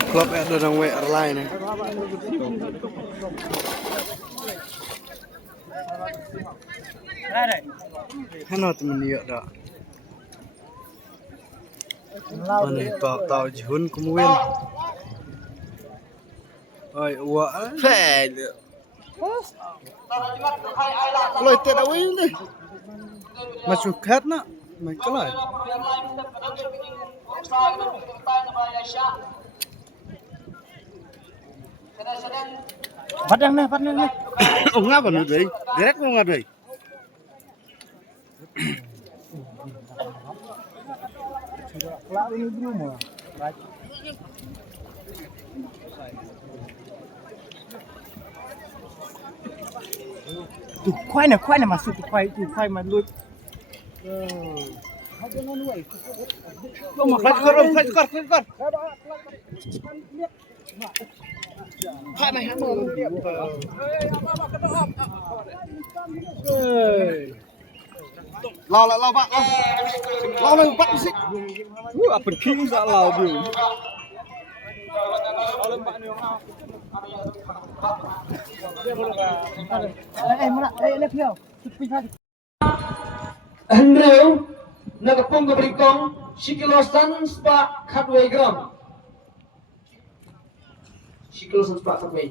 klub ada orang WR lain ya. Hano temen dia dah. Mana tahu jihun kemudian. Oi, uak. Fail. Kalau itu dah win deh. Masuk kat nak, macam mana? Padang nih. Oh ngapa nih deh? Direct mau ngapa deh? Kelak ini belum lah. Tuh, kuai nih masuk tuh kuai malut. Fight kor. Pak mày hãng mồm. Lao bạn. Lao lên bắt xích. Apa king tak lao dulu. Henry nakapong kabrikong Shikilosan spa Katway gram. Shikilosan spa Katway.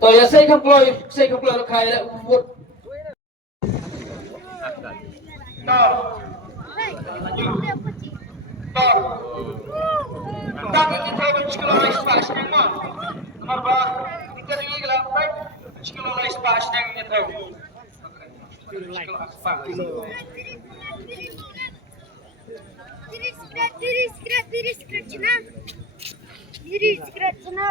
Tôi sẽ không lôi khai lại một. Tapi kita bersekolah ispas dengan apa? Kita lagi gelap sekolah ispas dengan tahu. Diri skrat cina.